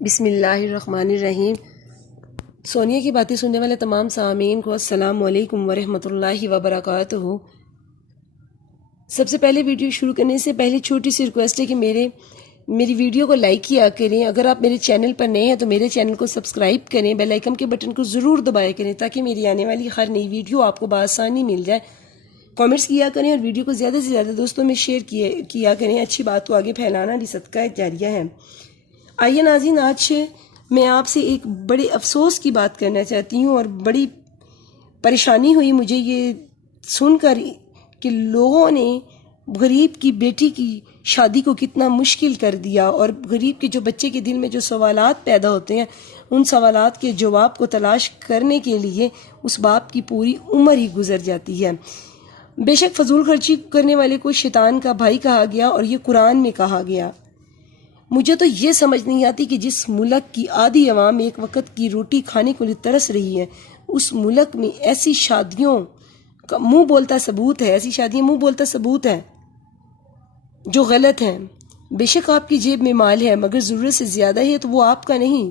بسم اللہ الرحمن الرحیم۔ سونیا کی باتیں سننے والے تمام سامعین کو السلام علیکم ورحمۃ اللہ وبرکاتہ۔ سب سے پہلے ویڈیو شروع کرنے سے پہلے چھوٹی سی ریکویسٹ ہے کہ میری ویڈیو کو لائک کیا کریں۔ اگر آپ میرے چینل پر نئے ہیں تو میرے چینل کو سبسکرائب کریں، بیل آئیکن کے بٹن کو ضرور دبایا کریں تاکہ میری آنے والی ہر نئی ویڈیو آپ کو بآسانی مل جائے۔ کامنٹس کیا کریں اور ویڈیو کو زیادہ سے زیادہ دوستوں میں شیئر کیا کریں۔ اچھی بات کو آگے پھیلانا بھی صدقہ جاریہ ہے۔ آئیے ناظرین، آج میں آپ سے ایک بڑے افسوس کی بات کرنا چاہتی ہوں، اور بڑی پریشانی ہوئی مجھے یہ سن کر کہ لوگوں نے غریب کی بیٹی کی شادی کو کتنا مشکل کر دیا، اور غریب کے جو بچے کے دل میں جو سوالات پیدا ہوتے ہیں ان سوالات کے جواب کو تلاش کرنے کے لیے اس باپ کی پوری عمر ہی گزر جاتی ہے۔ بے شک فضول خرچی کرنے والے کو شیطان کا بھائی کہا گیا، اور یہ قرآن میں کہا گیا۔ مجھے تو یہ سمجھ نہیں آتی کہ جس ملک کی آدھی عوام ایک وقت کی روٹی کھانے کو لیے ترس رہی ہے، اس ملک میں ایسی شادیوں کا منہ بولتا ثبوت ہے، ایسی شادیاں منہ بولتا ثبوت ہے جو غلط ہیں۔ بے شک آپ کی جیب میں مال ہے، مگر ضرورت سے زیادہ ہے تو وہ آپ کا نہیں۔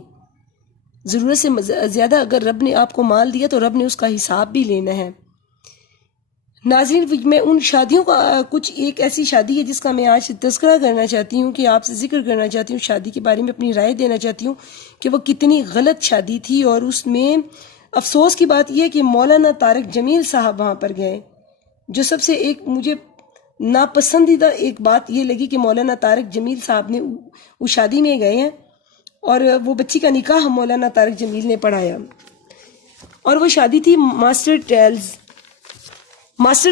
ضرورت سے زیادہ اگر رب نے آپ کو مال دیا تو رب نے اس کا حساب بھی لینا ہے۔ ناظرین، میں ان شادیوں کا کچھ ایک ایسی شادی ہے جس کا میں آج تذکرہ کرنا چاہتی ہوں، کہ آپ سے ذکر کرنا چاہتی ہوں، شادی کے بارے میں اپنی رائے دینا چاہتی ہوں کہ وہ کتنی غلط شادی تھی۔ اور اس میں افسوس کی بات یہ ہے کہ مولانا طارق جمیل صاحب وہاں پر گئے۔ جو سب سے ایک مجھے ناپسندیدہ ایک بات یہ لگی کہ مولانا طارق جمیل صاحب نے اس شادی میں گئے ہیں، اور وہ بچی کا نکاح مولانا طارق جمیل نے پڑھایا، اور وہ شادی تھی ماسٹر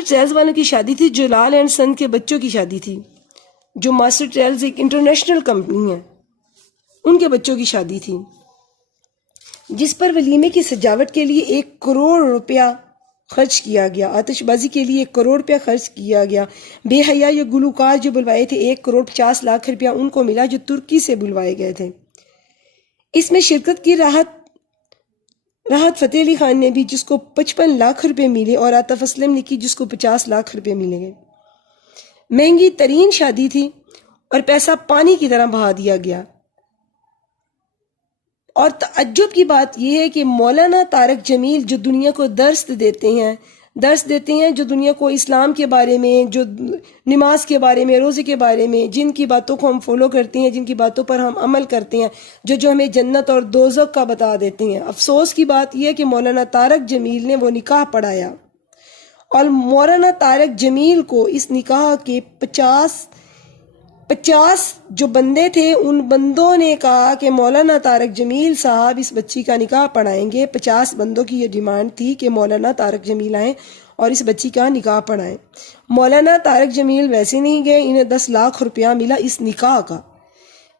ٹریلز والوں کی شادی تھی، جو لال اینڈ سن کے بچوں کی شادی تھی، جو ماسٹر ٹریلز ایک انٹرنیشنل کمپنی ہے، ان کے بچوں کی شادی تھی، جس پر ولیمے کی سجاوٹ کے لیے 1 کروڑ روپیہ خرچ کیا گیا، آتش بازی کے لیے 1 کروڑ روپیہ خرچ کیا گیا۔ بے حیا یہ گلوکار جو بلوائے تھے 1 کروڑ 50 لاکھ روپیہ ان کو ملا، جو ترکی سے بلوائے گئے تھے۔ اس میں شرکت کی راحت فتح علی خان نے بھی، جس کو 55 لاکھ روپے ملے، اور عاطف اسلم نے کی، جس کو 50 لاکھ روپے ملے گئے۔ مہنگی ترین شادی تھی، اور پیسہ پانی کی طرح بہا دیا گیا۔ اور تعجب کی بات یہ ہے کہ مولانا طارق جمیل جو دنیا کو درس دیتے ہیں، جو دنیا کو اسلام کے بارے میں، جو نماز کے بارے میں، روزے کے بارے میں، جن کی باتوں کو ہم فالو کرتے ہیں، جن کی باتوں پر ہم عمل کرتے ہیں، جو ہمیں جنت اور دوزخ کا بتا دیتے ہیں، افسوس کی بات یہ ہے کہ مولانا طارق جمیل نے وہ نکاح پڑھایا، اور مولانا طارق جمیل کو اس نکاح کے 50 جو بندے تھے، ان بندوں نے کہا کہ مولانا طارق جمیل صاحب اس بچی کا نکاح پڑھائیں گے۔ 50 بندوں کی یہ ڈیمانڈ تھی کہ مولانا طارق جمیل آئیں اور اس بچی کا نکاح پڑھائیں۔ مولانا طارق جمیل ویسے نہیں گئے، انہیں 10 لاکھ روپیہ ملا اس نکاح کا۔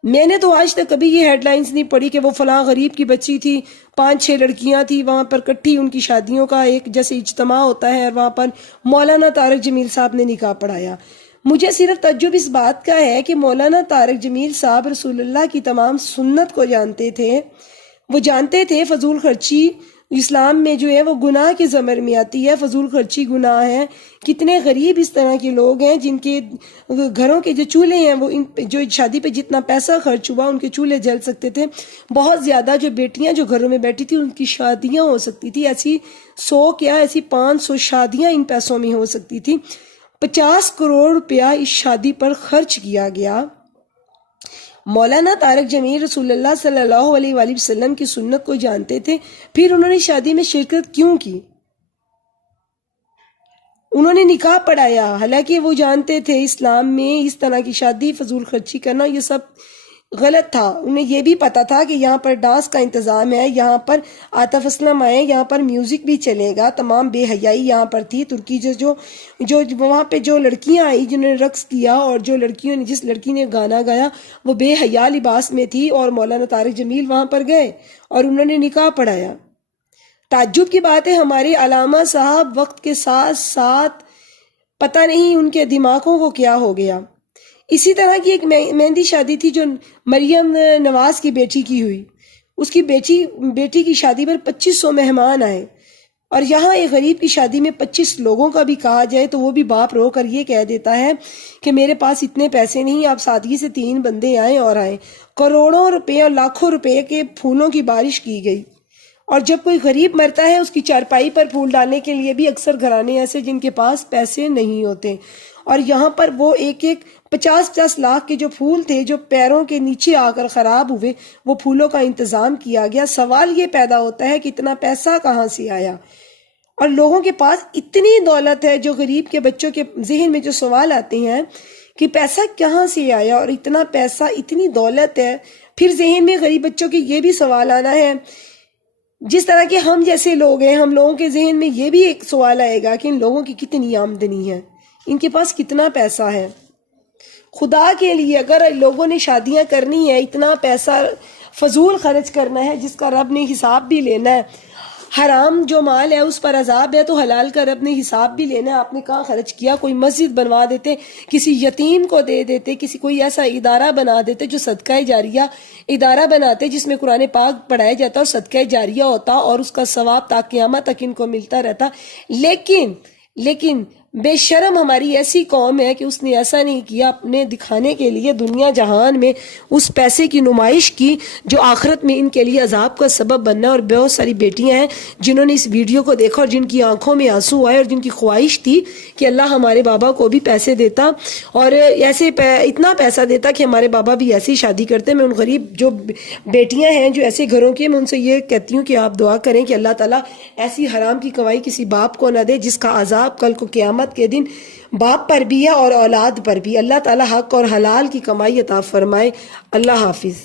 میں نے تو آج تک کبھی یہ ہیڈ لائنز نہیں پڑھی کہ وہ فلاں غریب کی بچی تھی، 5-6 لڑکیاں تھیں وہاں پر کٹھی، ان کی شادیوں کا ایک جیسے اجتماع ہوتا ہے، اور وہاں پر مولانا طارق جمیل صاحب نے نکاح پڑھایا۔ مجھے صرف تعجب اس بات کا ہے کہ مولانا طارق جمیل صاحب رسول اللہ کی تمام سنت کو جانتے تھے، وہ جانتے تھے فضول خرچی اسلام میں جو ہے وہ گناہ کے زمر میں آتی ہے، فضول خرچی گناہ ہے۔ کتنے غریب اس طرح کے لوگ ہیں جن کے گھروں کے جو چولہے ہیں، وہ جو شادی پہ جتنا پیسہ خرچ ہوا ان کے چولہے جل سکتے تھے، بہت زیادہ جو بیٹیاں جو گھروں میں بیٹھی تھی ان کی شادیاں ہو سکتی تھی، ایسی 500 شادیاں ان پیسوں میں ہو سکتی تھی۔ 50 کروڑ روپیہ اس شادی پر خرچ کیا گیا۔ مولانا طارق جمیل رسول اللہ صلی اللہ علیہ وآلہ وسلم کی سنت کو جانتے تھے، پھر انہوں نے شادی میں شرکت کیوں کی؟ انہوں نے نکاح پڑھایا، حالانکہ وہ جانتے تھے اسلام میں اس طرح کی شادی، فضول خرچی کرنا، یہ سب غلط تھا۔ انہیں یہ بھی پتا تھا کہ یہاں پر ڈانس کا انتظام ہے، یہاں پر عاطف اسلم آئے، یہاں پر میوزک بھی چلے گا، تمام بے حیائی یہاں پر تھی۔ ترکی جو وہاں پہ جو لڑکیاں آئی جنہوں نے رقص کیا، اور جس لڑکی نے گانا گایا وہ بے حیا لباس میں تھی، اور مولانا طارق جمیل وہاں پر گئے اور انہوں نے نکاح پڑھایا۔ تعجب کی بات ہے، ہمارے علامہ صاحب وقت کے ساتھ ساتھ پتہ نہیں ان کے دماغوں کو کیا ہو گیا۔ اسی طرح کی ایک مہندی شادی تھی جو مریم نواز کی بیٹی کی ہوئی، اس کی بیٹی کی شادی پر 2500 مہمان آئے، اور یہاں ایک غریب کی شادی میں 25 لوگوں کا بھی کہا جائے تو وہ بھی باپ رو کر یہ کہہ دیتا ہے کہ میرے پاس اتنے پیسے نہیں، آپ سادگی سے 3 بندے آئیں اور آئیں۔ کروڑوں روپے اور لاکھوں روپے کے پھولوں کی بارش کی گئی، اور جب کوئی غریب مرتا ہے اس کی چارپائی پر پھول ڈالنے کے لیے بھی اکثر گھرانے ایسے جن کے پاس پیسے نہیں ہوتے، اور یہاں پر وہ ایک 50 لاکھ کے جو پھول تھے جو پیروں کے نیچے آ کر خراب ہوئے، وہ پھولوں کا انتظام کیا گیا۔ سوال یہ پیدا ہوتا ہے کہ اتنا پیسہ کہاں سے آیا؟ اور لوگوں کے پاس اتنی دولت ہے، جو غریب کے بچوں کے ذہن میں جو سوال آتے ہیں کہ پیسہ کہاں سے آیا اور اتنا پیسہ اتنی دولت ہے، پھر ذہن میں غریب بچوں کے یہ بھی سوال آنا ہے، جس طرح کہ ہم جیسے لوگ ہیں، ہم لوگوں کے ذہن میں یہ بھی ایک سوال آئے گا کہ ان لوگوں کی کتنی آمدنی ہے، ان کے پاس کتنا پیسہ ہے۔ خدا کے لیے اگر لوگوں نے شادیاں کرنی ہے، اتنا پیسہ فضول خرچ کرنا ہے جس کا رب نے حساب بھی لینا ہے، حرام جو مال ہے اس پر عذاب ہے، تو حلال کا رب نے حساب بھی لینا ہے۔ آپ نے کہاں خرچ کیا؟ کوئی مسجد بنوا دیتے، کسی یتیم کو دے دیتے، کسی کوئی ایسا ادارہ بنا دیتے جو صدقہ جاریہ ادارہ بناتے جس میں قرآن پاک پڑھایا جاتا اور صدقہ جاریہ ہوتا اور اس کا ثواب تا قیامت تک ان کو ملتا رہتا۔ لیکن بے شرم ہماری ایسی قوم ہے کہ اس نے ایسا نہیں کیا، اپنے دکھانے کے لیے دنیا جہان میں اس پیسے کی نمائش کی جو آخرت میں ان کے لیے عذاب کا سبب بننا ہے۔ اور بہت ساری بیٹیاں ہیں جنہوں نے اس ویڈیو کو دیکھا اور جن کی آنکھوں میں آنسو آئے اور جن کی خواہش تھی کہ اللہ ہمارے بابا کو بھی پیسے دیتا اور ایسے اتنا پیسہ دیتا کہ ہمارے بابا بھی ایسی شادی کرتے۔ میں ان غریب جو بیٹیاں ہیں جو ایسے گھروں کی، میں ان سے یہ کہتی ہوں کہ آپ دعا کریں کہ اللہ تعالیٰ ایسی حرام کی کمائی کسی باپ کو نہ دے جس کا عذاب کل کو قیامت کے دن باپ پر بھی ہے اور اولاد پر بھی۔ اللہ تعالیٰ حق اور حلال کی کمائی عطا فرمائے۔ اللہ حافظ۔